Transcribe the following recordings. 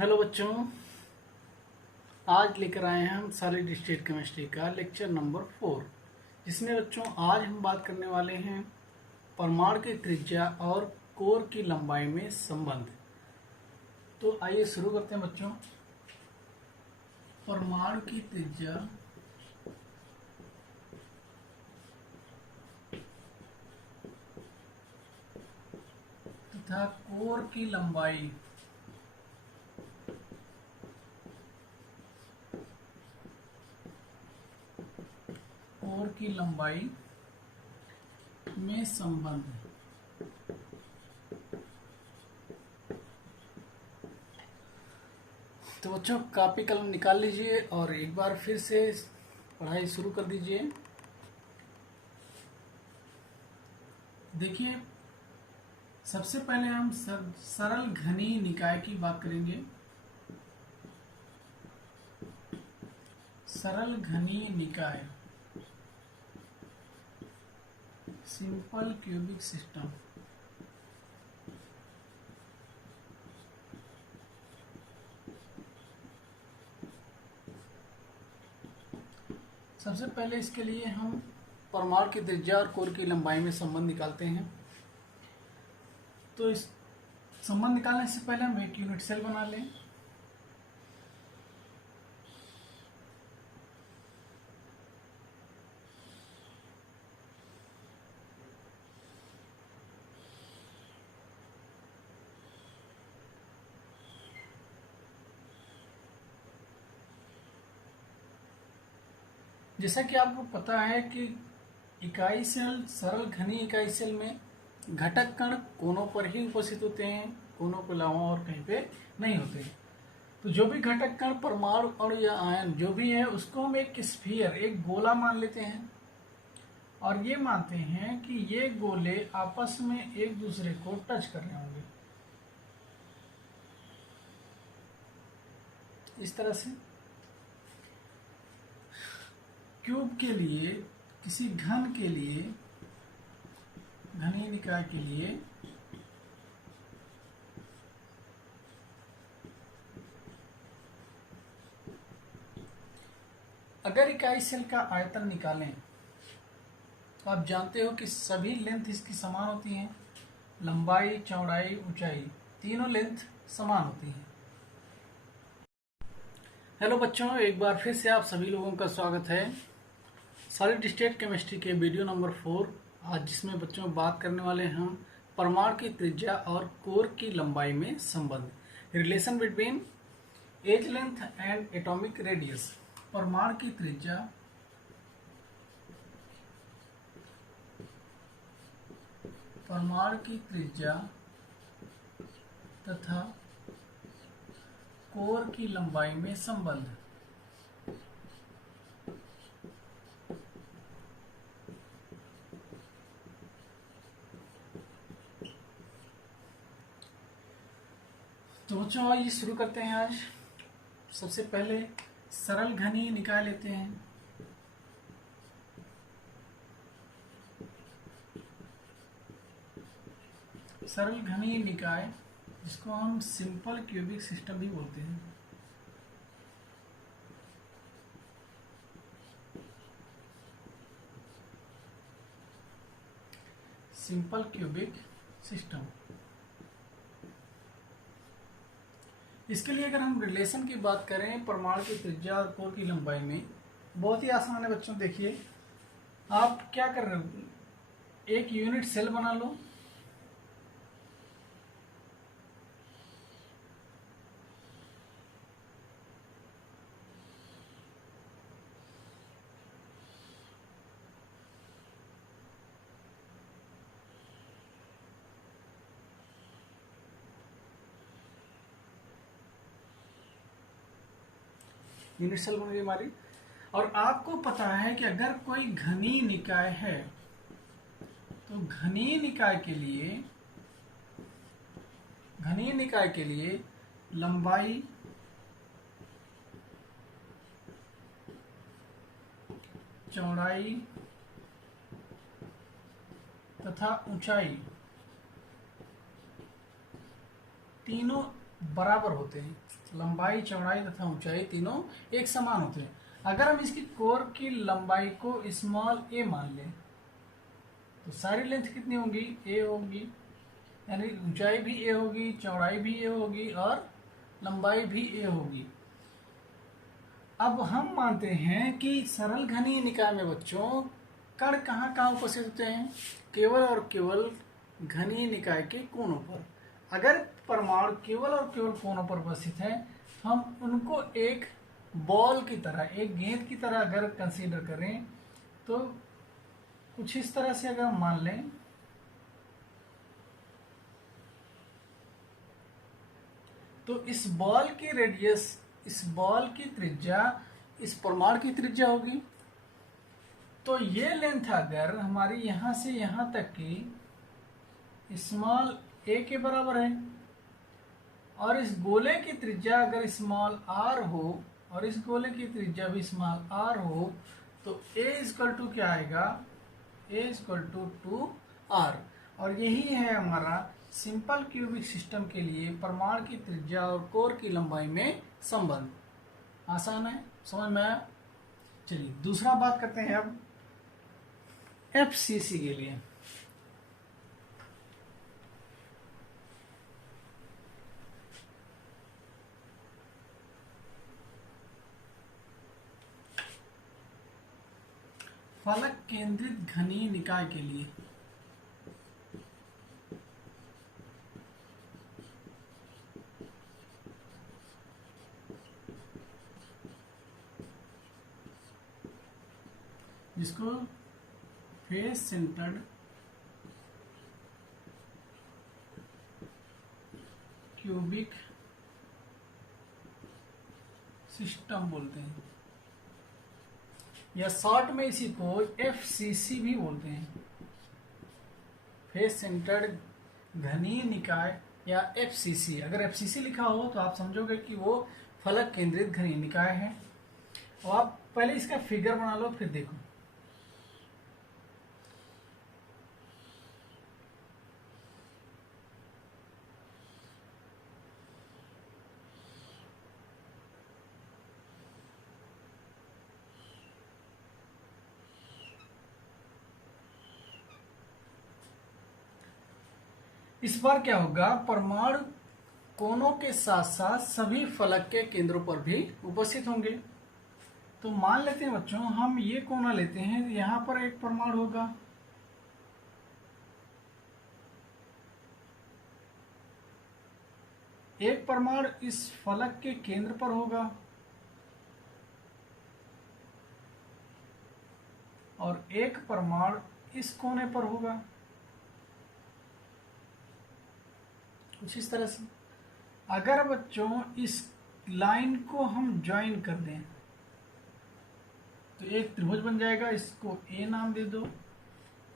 Hello बच्चों, आज लेकर आए हैं हम सॉलिड स्टेट केमिस्ट्री का लेक्चर नंबर 4, जिसमें बच्चों आज हम बात करने वाले हैं परमाणु की त्रिज्या और कोर की लंबाई में संबंध। तो आइए शुरू करते हैं बच्चों। परमाणु की त्रिज्या तथा कोर की लंबाई में संबंध। तो बच्चों कॉपी कलम निकाल लीजिए और एक बार फिर से पढ़ाई शुरू कर दीजिए। देखिए, सबसे पहले हम सरल घनीय निकाय की बात करेंगे। सरल घनीय निकाय, सिंपल क्यूबिक सिस्टम। सबसे पहले इसके लिए हम परमाणु की त्रिज्या और कोर की लंबाई में संबंध निकालते हैं। तो इस संबंध निकालने से पहले हम एक यूनिट सेल बना लें। जैसा कि आपको पता है कि इकाई सेल, सरल घनी इकाई सेल में घटक कण कोनों पर ही उपस्थित होते हैं, कोनों के अलावा और कहीं पे नहीं होते। तो जो भी घटक कण, परमाणु अणु या आयन जो भी है, उसको हम एक स्फीयर, एक गोला मान लेते हैं और ये मानते हैं कि ये गोले आपस में एक दूसरे को टच कर रहे होंगे इस तरह से। क्यूब के लिए, किसी घन के लिए, घनीय निकाय के लिए अगर इकाई सेल का आयतन निकालें तो आप जानते हो कि सभी लेंथ इसकी समान होती हैं। लंबाई, चौड़ाई, ऊंचाई, तीनों लेंथ समान होती हैं। हेलो बच्चों, एक बार फिर से आप सभी लोगों का स्वागत है सॉलिड स्टेट केमिस्ट्री के वीडियो नंबर 4। आज जिसमें बच्चों बात करने वाले हैं हम परमाणु की त्रिज्या और कोर की लंबाई में संबंध, relation between edge length and atomic radius. परमाणु की त्रिज्या तथा कोर की लंबाई में संबंध। तो बच्चों आइए शुरू करते हैं। आज सबसे पहले सरल घनीय निकाय लेते हैं। सरल घनीय निकाय, जिसको हम सिंपल क्यूबिक सिस्टम भी बोलते हैं। Simple cubic system. इसके लिए अगर हम रिलेशन की बात करें परमाणु की त्रिज्या और कोर की लंबाई में, बहुत ही आसान है बच्चों। देखिए, आप क्या कर रहे हो, एक यूनिट सेल बना लो। यूनिट सेल बन गई हमारी। और आपको पता है कि अगर कोई घनीय निकाय है तो घनीय निकाय के लिए लंबाई, चौड़ाई तथा ऊंचाई तीनों बराबर होते हैं, लंबाई चौड़ाई तथा ऊंचाई तीनों एक समान होते हैं। अगर हम इसकी कोर की लंबाई को स्मॉल ए मान लें तो सारी लेंथ कितनी होगी, ए होगी, यानी ऊंचाई भी ए होगी, चौड़ाई भी ए होगी और लंबाई भी ए होगी। अब हम मानते हैं कि सरल घनीय निकाय में बच्चों कण कहाँ कहाँ उपस्थित होते हैं, केवल और केवल घनीय निकाय के कोनों पर। अगर परमाणु केवल और केवल कोनों पर उपस्थित है तो हम उनको एक बॉल की तरह, एक गेंद की तरह अगर कंसीडर करें तो कुछ इस तरह से अगर हम मान लें तो इस बॉल की रेडियस, इस बॉल की त्रिज्या इस परमाणु की त्रिज्या होगी। तो ये लेंथ अगर हमारी यहां से यहां तक की स्मॉल ए के बराबर है और इस गोले की त्रिज्या अगर स्मॉल आर हो और इस गोले की त्रिज्या भी स्मॉल आर हो तो ए इक्वल टू क्या आएगा, ए इक्वल टू आर। और यही है हमारा सिंपल क्यूबिक सिस्टम के लिए परमाणु की त्रिज्या और कोर की लंबाई में संबंध। आसान है, समझ में आया। चलिए दूसरा बात करते हैं अब एफसीसी के लिए। फलक केंद्रित घनीय निकाय के लिए जिसको फेस सेंटर्ड क्यूबिक सिस्टम बोलते हैं या शॉर्ट में इसी को एफसीसी भी बोलते हैं, फेस सेंटर्ड घनीय निकाय या एफसीसी। अगर एफसीसी लिखा हो तो आप समझोगे कि वो फलक केंद्रित घनीय निकाय है। और आप पहले इसका फिगर बना लो फिर देखो। इस बार क्या होगा, परमाणु कोनों के साथ साथ सभी फलक के केंद्रों पर भी उपस्थित होंगे। तो मान लेते हैं बच्चों, हम ये कोना लेते हैं, यहां पर एक परमाणु होगा, एक परमाणु इस फलक के केंद्र पर होगा और एक परमाणु इस कोने पर होगा, कुछ इस तरह से। अगर बच्चों इस लाइन को हम ज्वाइन कर दें तो एक त्रिभुज बन जाएगा। इसको ए नाम दे दो,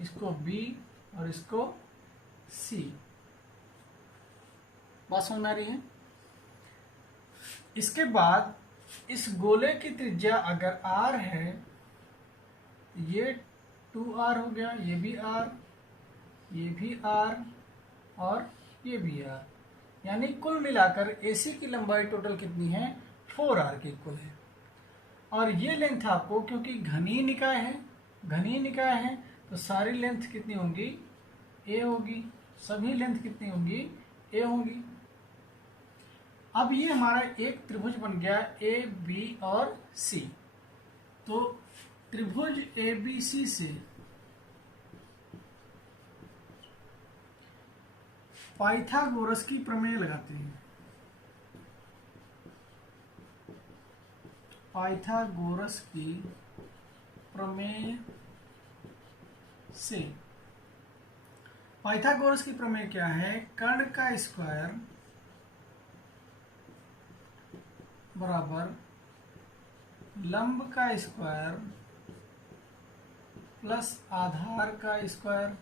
इसको बी और इसको सी। बात समझ में आ रही है। इसके बाद इस गोले की त्रिज्या अगर आर है, ये 2r हो गया, ये भी r, ये भी r और ये भी r, यानी कुल मिलाकर AC की लंबाई टोटल कितनी है, 4r के इक्वल है। और ये लेंथ आपको, क्योंकि घनीय निकाय है, घनीय निकाय है तो सारी लेंथ कितनी होंगी, a होगी, सभी लेंथ कितनी होंगी, a होंगी। अब ये हमारा एक त्रिभुज बन गया ए बी और सी। तो त्रिभुज ABC से पाइथागोरस की प्रमेय लगाते हैं। पाइथागोरस की प्रमेय से, पाइथागोरस की प्रमेय क्या है, कर्ण का स्क्वायर बराबर लंब का स्क्वायर प्लस आधार का स्क्वायर।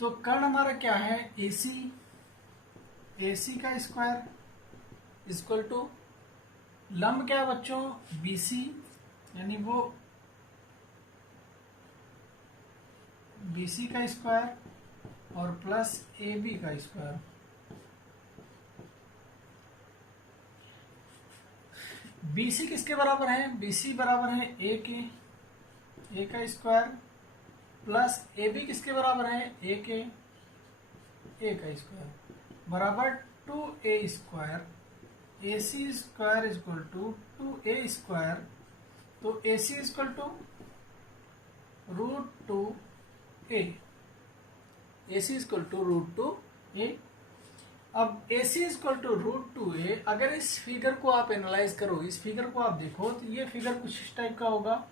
तो कर्ण हमारा क्या है, AC, AC का स्क्वायर इक्वल टू लंब क्या है बच्चों, BC, यानी वो BC का स्क्वायर और प्लस ए बी का स्क्वायर। बी सी किसके बराबर है? बी सी बराबर है ए के, ए का स्क्वायर, प्लस ए बी किसके बराबर है? ए के, ए का स्क्वायर, बराबर 2a²। A C square equal to 2a²। तो A C equal to √2a, A C equal to √2a। अब ए सी इक्वल टू √2a, अगर इस फिगर को आप एनालाइज करो, इस फिगर को आप देखो, तो ये फिगर कुछ इस टाइप का होगा।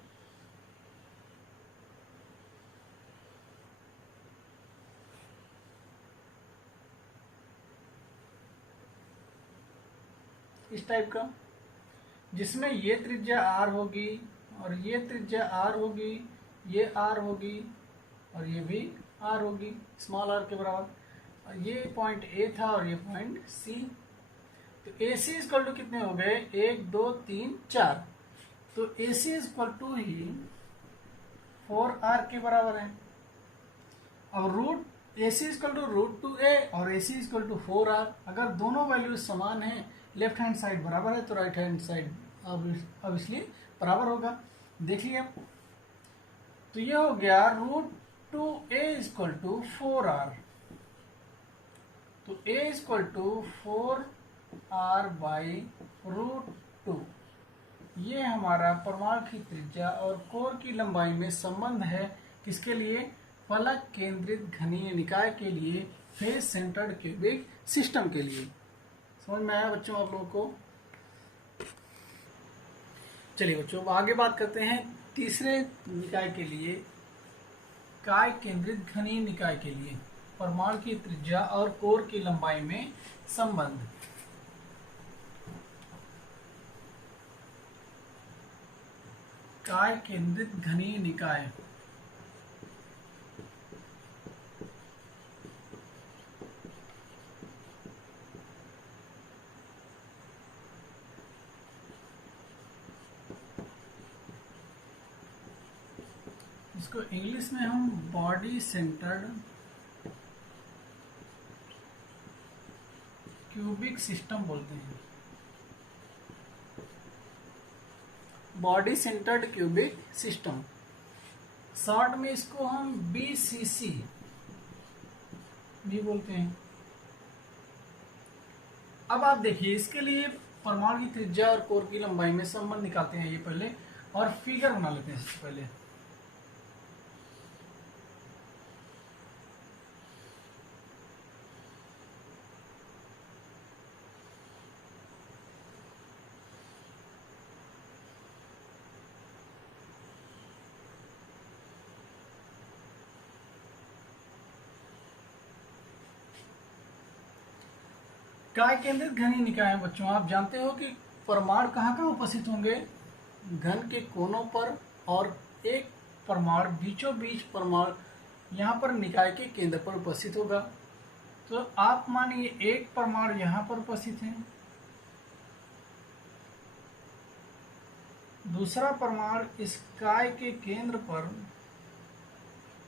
इस टाइप का, जिसमें ये त्रिज्या r होगी और ये त्रिज्या r होगी, ये r होगी और ये भी r होगी, स्मॉल r के बराबर। और ये पॉइंट A था और ये पॉइंट C। तो ए सी इक्वल टू कितने हो गए? 1 2 3 4। तो A C equal to he 4r के बराबर है। अब ए सी इक्वल टू √2a और ए सी इक्वल टू 4r, अगर दोनों वैल्यूज समान हैं, लेफ्ट हैंड साइड बराबर है, तो राइट हैंड साइड अब इसलिए बराबर होगा। देखिए, तो ये हो गया √2a इक्वल टू 4r। तो a equal to 4r by √2। ये हमारा परमाणु की त्रिज्या और कोर की लंबाई में संबंध है। किसके लिए? फलक केंद्रित घनीय निकाय के लिए, फेज सेंटर्ड क्यूबिक सिस्टम के लिए। समझ में आया बच्चों आप लोगों को? चलिए बच्चों, अब आगे बात करते हैं तीसरे निकाय के लिए, काय केंद्रित घनीय निकाय के लिए परमाणु की त्रिज्या और कोर की लंबाई में संबंध। काय केंद्रित घनीय निकाय, इसको इंग्लिश में हम बॉडी सेंटर्ड क्यूबिक सिस्टम बोलते हैं। Body centred cubic system, short में इसको हम BCC भी बोलते हैं। अब आप देखिए, इसके लिए परमाणु की त्रिज्या और कोर की लंबाई में संबंध निकालते हैं ये पहले, और फिगर बना लेते हैं इससे पहले। काय केंद्रित घनीय निकाय बच्चों, आप जानते हो कि परमाणु कहाँ कहाँ उपस्थित होंगे? घन के कोनों पर, और एक परमाणु बीचों बीच परमाणु यहाँ पर निकाय के केंद्र पर उपस्थित होगा। तो आप मानिए एक परमाणु यहाँ पर उपस्थित है, दूसरा परमाणु इस काय के केंद्र पर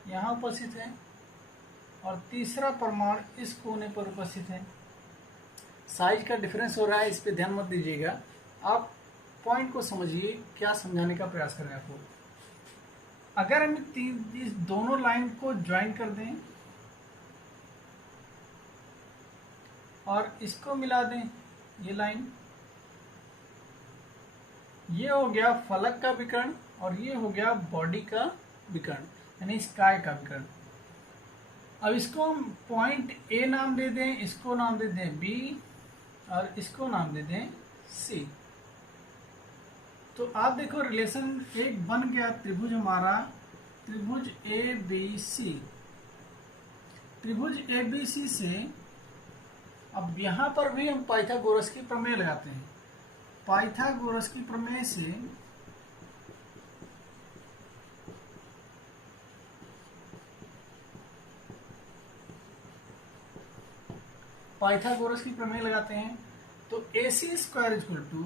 यहाँ उपस्थित है, और तीसरा परमाणु इस कोने पर उपस्थित है। साइज का डिफरेंस हो रहा है, इस पे ध्यान मत दीजिएगा, आप पॉइंट को समझिए, क्या समझाने का प्रयास कर रहे हैं आपको। अगर हम इस दोनों लाइन को ज्वाइन कर दें और इसको मिला दें, ये लाइन, ये हो गया फलक का विकर्ण और ये हो गया बॉडी का विकर्ण, यानी स्काई का विकर्ण। अब इसको हम पॉइंट ए नाम दे दें, इसको नाम दे दें बी, और इसको नाम दे दें सी। तो आप देखो रिलेशन एक बन गया त्रिभुज हमारा, त्रिभुज ABC। त्रिभुज ABC से अब यहां पर भी हम पाइथागोरस की प्रमेय लगाते हैं। पाइथागोरस की प्रमेय से पाइथागोरस की प्रमेय लगाते हैं, तो AC² equal to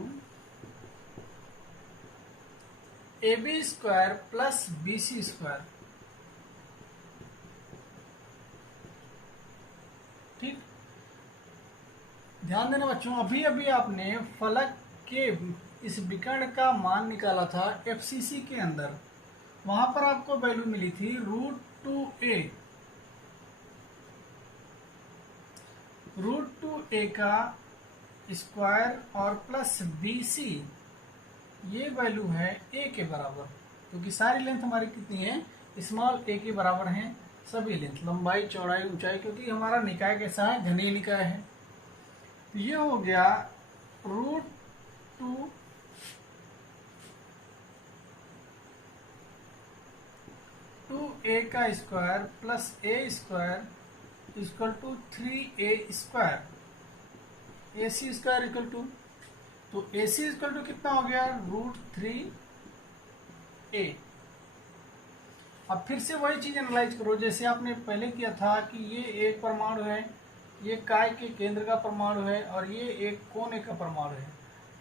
AB² plus BC²। ठीक, ध्यान देना बच्चों, अभी अभी आपने फलक के इस विकर्ण का मान निकाला था एफसीसी के अंदर। वहां पर आपको वैल्यू मिली थी √2a। √2a का स्क्वायर और प्लस BC, ये वैल्यू है a के बराबर, क्योंकि सारी लेंथ हमारी कितनी है, स्मॉल a के बराबर हैं सभी लेंथ, लंबाई चौड़ाई ऊंचाई, क्योंकि हमारा निकाय कैसा है, घनीय निकाय है। तो ये हो गया √2a का square plus a square equal to 3a square, AC square equal to, तो AC इक्वल टू कितना हो गया, √3a। अब फिर से वही चीज एनालाइज करो जैसे आपने पहले किया था कि ये एक परमाणु है, ये काय के केंद्र का परमाणु है, और ये एक कोने का परमाणु है।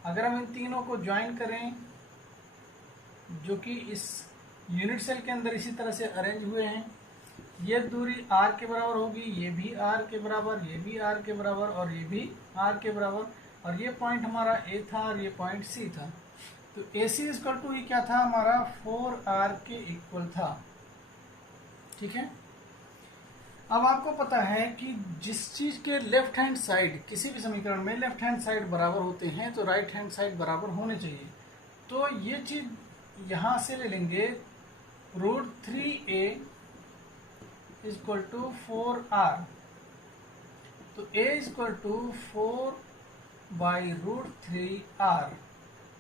अगर हम इन तीनों को ज्वाइन करें, जो कि इस यूनिट सेल के अंदर इसी तरह से अरेंज हुए हैं, ये दूरी r के बराबर होगी, ये भी r के बराबर, ये भी r के बराबर, और ये भी r के बराबर, और ये पॉइंट हमारा a था और ये पॉइंट c था। तो AC इक्वल टू ही क्या था हमारा, 4r के इक्वल था। ठीक है, अब आपको पता है कि जिस चीज के लेफ्ट हैंड साइड, किसी भी समीकरण में लेफ्ट हैंड साइड बराबर होते हैं तो राइट हैंड साइड बराबर होने चाहिए। तो ये चीज यहां से ले लेंगे, √3a इक्वल टू 4r, तो a इक्वल टू 4/√3r,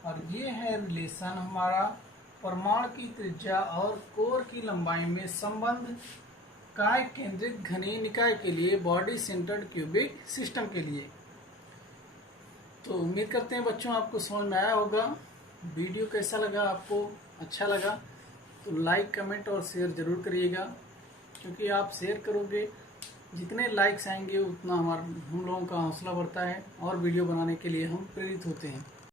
और ये है रिलेशन हमारा परमाणु की त्रिज्या और कोर की लंबाई में संबंध काय केंद्रित घनीय निकाय के लिए, बॉडी सेंटर्ड क्यूबिक सिस्टम के लिए। तो उम्मीद करते हैं बच्चों आपको समझ में आया होगा। वीडियो कैसा लगा, आपको अच्छा लगा तो लाइक कमेंट और शेयर जरूर करिएगा, क्योंकि आप शेयर करोगे, जितने लाइक्स आएंगे उतना हम लोगों का हौसला बढ़ता है और वीडियो बनाने के लिए हम प्रेरित होते हैं।